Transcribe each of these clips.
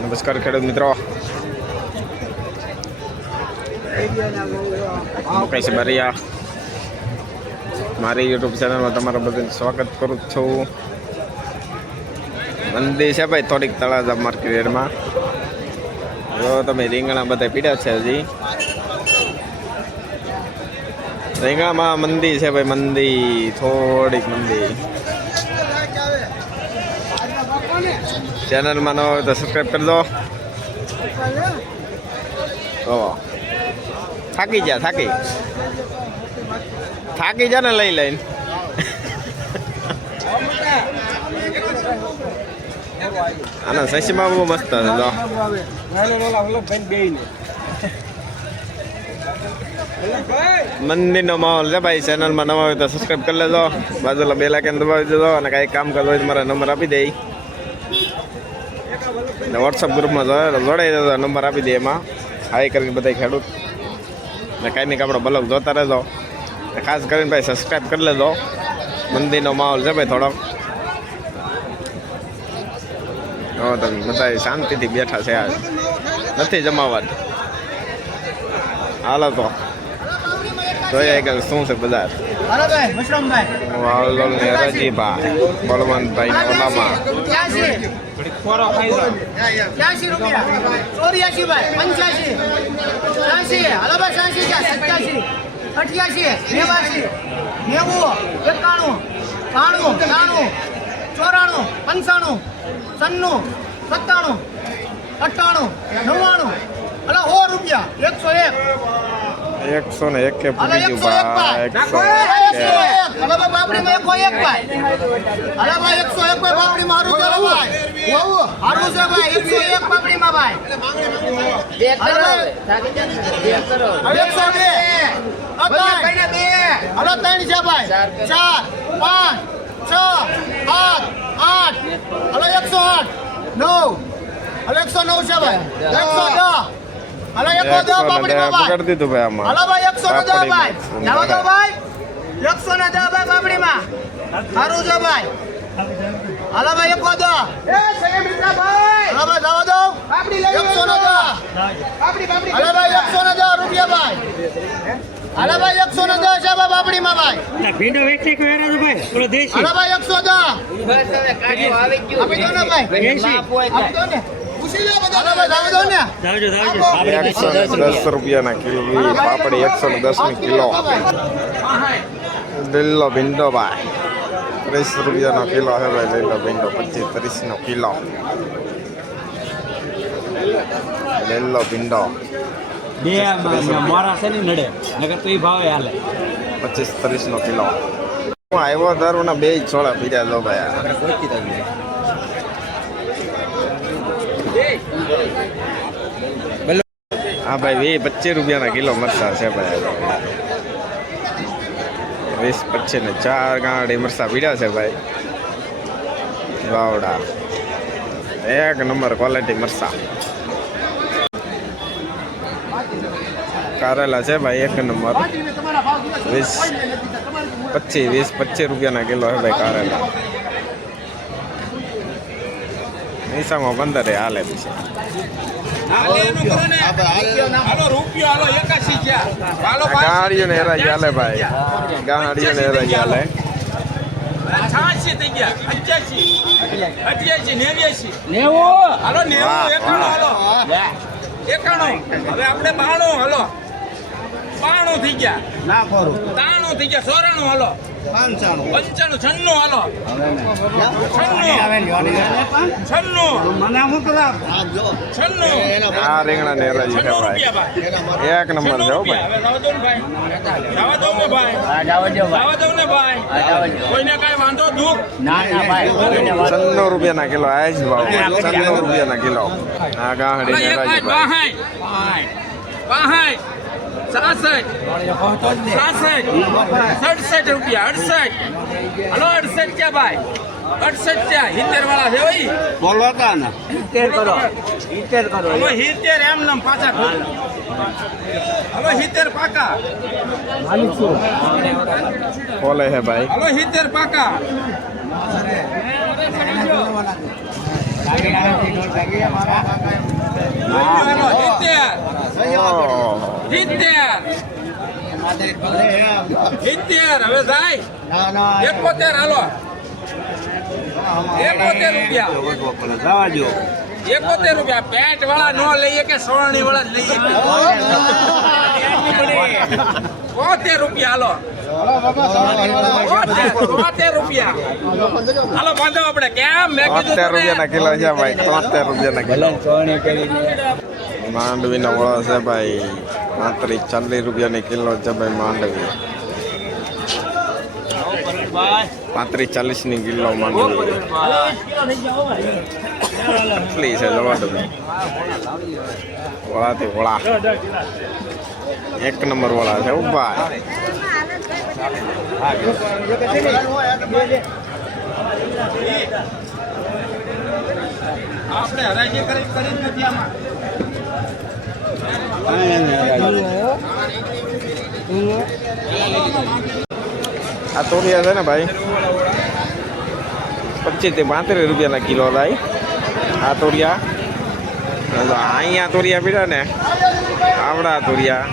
નમસ્કાર ખેડૂત મિત્રો, મુકેશ બારિયા મારી યુટ્યુબ ચેનલમાં તમારા બધાનું સ્વાગત કરું છું. મંદિર છે ભાઈ થોડીક તળાજા માર્કેટમાં. જો તમે રીંગણા બધા પીડ્યા છે. હજી રીંગણામાં મંદિર છે ભાઈ, મંદિર થોડીક મંદિર. ચેનલમાં ન હોય તો સબસ્ક્રાઈબ કરી દો. થાકી જા ને લઈ લઈને. આના સસીમાં બહુ મસ્ત છે. જો મંદિરનો માહોલ છે ભાઈ. ચેનલમાં નવા હોય તો સબસ્ક્રાઈબ કરી લેજો. બાજુલા બેલ આઇકન દબાવી દેજો અને કાંઈ કામ કરવું હોય તો મારા નંબર આપી દે. વોટ્સઅપ ગ્રુપમાં જોડાઈ દેજો, નંબર આપી દે. એમાં હાઈ કરીને બધા ખેડૂત ને કાંઈ નહીં આપણો બ્લોગ જોતા રહેજો. ખાસ કરીને ભાઈ સબસ્ક્રાઈબ કરી લેજો. મંદિરનો માહોલ છે ભાઈ થોડોક. તમે બધા શાંતિથી બેઠા છે, આજ નથી જમાવટ. હાલો તો જોઈએ કે શું છે બજાર. વાવલોલ ને હરાજીભાઈ બળવંતભાઈ ઓલામાં 83 રૂપિયા 84 ભાઈ 85 80 હાલો ભાઈ 87 88 89 90 91 92 93 94 95 96 97 98 99 અલા 100 રૂપિયા 101 કે પૂરી ભાઈ 101. હલો બાપડી માં 101 ભાઈ. હલો ભાઈ 101 ભાઈ બાપડી મારું ચાલો ભાઈ. હારું છે ભાઈ 101 બાપડી માં ભાઈ. હલો 102 હલો 3 છે ભાઈ 4 5 6 7 8 હલો 108 9 હલો 109 છે ભાઈ 110 હલો 110 બાપડી માં ભાઈ. પકડી દીધું ભાઈ આમાં. હલો ભાઈ 110 ભાઈ. જાવ દો ભાઈ 110 ભાઈ બાપડી માં. સારું છે ભાઈ. હલો ભાઈ 110 એ સહી મિત્ર ભાઈ. હલો ભાઈ જાવ દો બાપડી લઈ 110 બાપડી હલો ભાઈ 110 રૂપિયા ભાઈ. હલો ભાઈ 110 છે બાપડી માં ભાઈ. ના ભીંડો વેચે કોઈ એરા ભાઈ ઓલો દેશી. હલો ભાઈ 110 બસ હવે કાઢો આવી ગયું. આપી દો ને ભાઈ. આપી દો ને. પૂછી લો બધા. હલો ભાઈ જાવ દો ને. જાવજો 110 રૂપિયાના કિલો પાપડી 110 ની કિલો. લીલો ભીંડો ભાઈ 30 રૂપિયાનો કિલો છે ભાઈ. લીલો ભીંડો 25-30 નો કિલો. લીલો ભીંડો બે મોરા છે ને નડે નગર તો ઈ ભાવે હાલે 25-30 નો કિલો. હું આવ્યો દારૂના બે જ છોડા પીડ્યા લો ભાઈ. હા ભાઈ 25 રૂપિયાના કિલો મરચા છે ભાઈ. 20-25 ને 4 ગાંડી મરચા પીડ્યા છે ભાઈ. વાવડા એક નંબર ક્વોલિટી મરચા. કારેલા છે ભાઈ એક નંબર. 20-25 રૂપિયાના કિલો છે ભાઈ કારેલા. નિશામાં 15 હાલે છે. ગાડીઓ ને હેરાઈ હાલે ભાઈ. ગાડીઓ ને હેરાઈ હાલે. 86 થઈ ગયા 88 89 હાલો 91 હાલો 91 હવે આપણે 92 હાલો 92 થઈ ગયા ના ખોરું 93 થઈ ગયા 94 હાલો 95 96 હાલો 96 મને હું કરા 96 આ રીંગણા ને હેરાઈ છે ભાઈ. એક નંબર છે ભાઈ. જાવા દો ને ભાઈ. કોઈને કાઈ વાંધો દુખ ના ભાઈ 96 રૂપિયાના કિલો આજ ભાવ. 96 રૂપિયાના કિલો. આ ગાંડી ને હેરાઈ ભાઈ. 67 રૂપિયા 68 હલો 68 ક્યાં ભાઈ 68 ક્યાં 70 વાળા છે ભાઈ બોલવાતા ને 70 કરો હવે 70 એમ નામ પાછા હવે 70 પાકા બોલે હે ભાઈ. હવે 70 પાકા લાગે સિત્તેર હવે જાય ના ના 71 હાલો 71 રૂપિયા જવા દો 71 રૂપિયા પેટ વાળા નો લઈએ કે સોળણી વાળા જ લઈએ 72 રૂપિયા હાલો 72 રૂપિયા હાલો બાંધો આપણે કેમ મેં કીધું 73 રૂપિયાના કિલો છે ભાઈ 73 રૂપિયાના કિલો સોની કરીને માંડવીનો વળો છે ભાઈ 35-40 રૂપિયાની કિલો છે ભાઈ માંડવી 35-40 ની કિલો માંડવી કેટલી છે જવા દો વળાથી વળા એક નંબર વળા છે ઉભા આપણે હરાજી કરી નથી આમાં આ તોરિયા છે ને ભાઈ 25 થી 32 રૂપિયાના કિલો થાય આ તોરિયા અહીંયા તોરિયા પીડા ને આવડા તોરિયા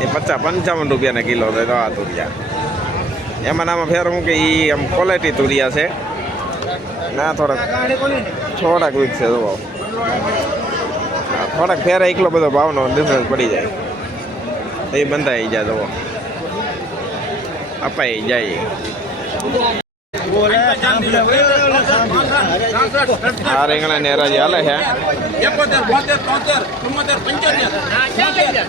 એ 50-55 રૂપિયાના કિલો થાય તો આ તોરિયા એમાં નામાં ફેર હું કે એ આમ ક્વોલિટી તોરિયા છે ના થોડાક વીક છે જો થોડાક ફેર એકલો બધો ભાવનો ડિફરન્સ પડી જાય એ બંધાઈ જાય જુઓ અપાઈ જાય આ રીંગણા ને હરાજી હાલે છે 71 72 73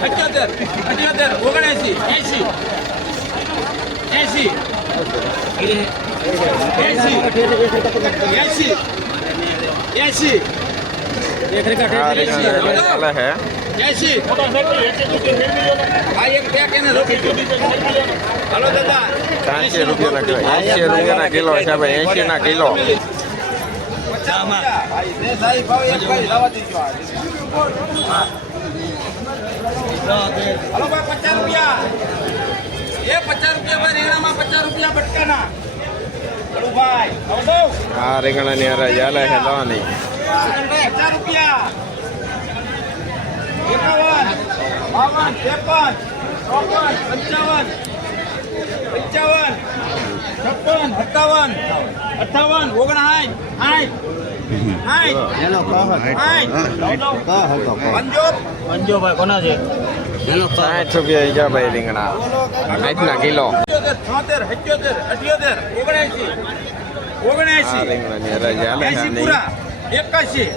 74 75 78 આ રીંગણા હાલે છે 80 રૂપિયાના કિલો 80 રૂપિયાના કિલો છે ભાઈ 80 ના કિલો હલો ભાઈ 50 રૂપિયા એ 50 રૂપિયા ભાઈ રીંગણામાં 50 રૂપિયા બટકાના હલો ભાઈ આવડો આ રીંગણા ની હરાજી હાલે છે દવાની 50 રૂપિયા મંજોભાઈ કોના છે 60 રૂપિયા ગયા ભાઈ રીંગણા 60 ના કિલો 76 77 78 79 આ રીંગણા ની હરાજી હાલે છે 80 પૂરા 81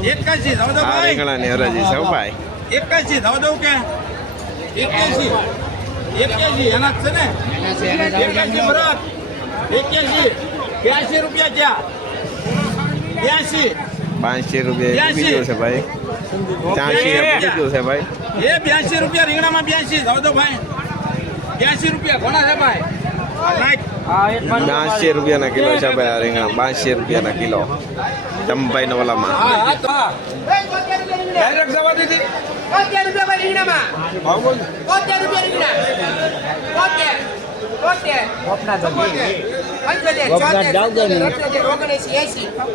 81 આ રીંગણા ની હરાજી છે ભાઈ 81 દવા દઉં કે 81 એના જ છે ને 81 ભરત 81 82 રૂપિયા ક્યાં 82 500 રૂપિયા બીજો છે ભાઈ 84 બીજો છે ભાઈ એ 82 રૂપિયા રીંગણામાં 82 દવા દો ભાઈ 82 રૂપિયા કોના છે ભાઈ નાખ 82 રૂપિયાના કિલો છે ભાઈ આ રીંગણા 82 રૂપિયાના કિલો ચંપાઈ નો વલામાં હા તો ડાયરેક્ટ જવા દીધી 70 રૂપિયા ભાઈ રીંગણામાં ભાવ બોલ 70 રૂપિયા રીંગણા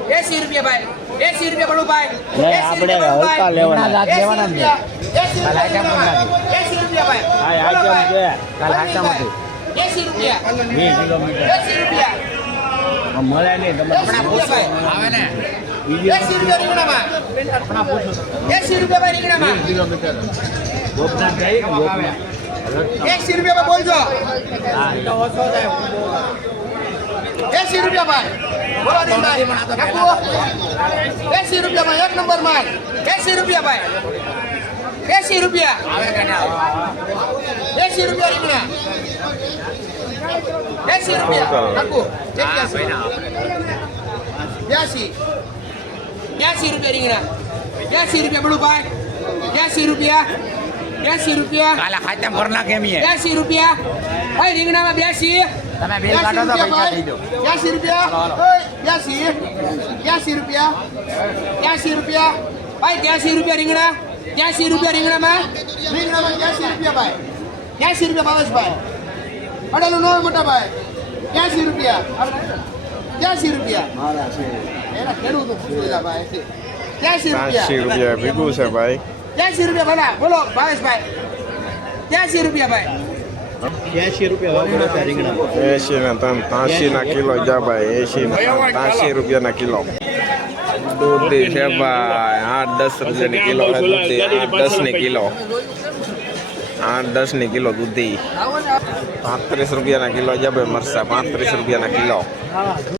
80 રૂપિયા ભાઈ 80 રૂપિયા બળું ભાઈ આપણે હલકા લેવાના 80 રૂપિયા ભાઈ 80 રૂપિયા 20 કિલોમીટર 80 રૂપિયા મળે નહીં તમે 80 રૂપિયા રીંગણામાં 80 રૂપિયા ભાઈ રીંગણામાં કિલોમીટર ગોપનાથ જાય કે ગોપનાથ 80 રૂપિયા બોલજો 80 રૂપિયા ભાઈ બોલો રીંગણા 80 રૂપિયા ભાઈ એક નંબર માલ 80 રૂપિયા ભાઈ 80 રૂપિયા 80 રૂપિયા રીંગણા 80 રૂપિયા કાકુ 82 રૂપિયા રીંગણા 80 રૂપિયા બળું ભાઈ 80 રૂપિયા 80 રૂપિયા કાલા ખાતા ભર નાખે એમ 80 રૂપિયા ભાઈ રીંગણામાં 82 તમે બિલ કાઢો તો પૈસા દઈ દો 80 રૂપિયા 82 રૂપિયા 82 રૂપિયા ભાઈ 83 રૂપિયા રીંગણા 83 રૂપિયા રીંગણામાં 83 રૂપિયા ભાઈ 83 રૂપિયા ભાવેશભાઈ અડેલું નો મોટા ભાઈ 83 રૂપિયા 83 રૂપિયા એના ખેડૂત ભાઈ 83 રૂપિયા 80 રૂપિયા ભેગું છે ભાઈ ₹83 ભલા બોલો ભાવેશભાઈ ₹83 ભાઈ 80 ના 83 ના કિલો જા ભાઈ 80 ના 83 રૂપિયાના કિલો દૂધી છે ભાઈ 8-10 રૂપિયાની કિલો છે દૂધી 8-10 ની કિલો 8-10 ની કિલો દૂધી 35 રૂપિયાના કિલો જા ભાઈ મરસા 35 રૂપિયાના કિલો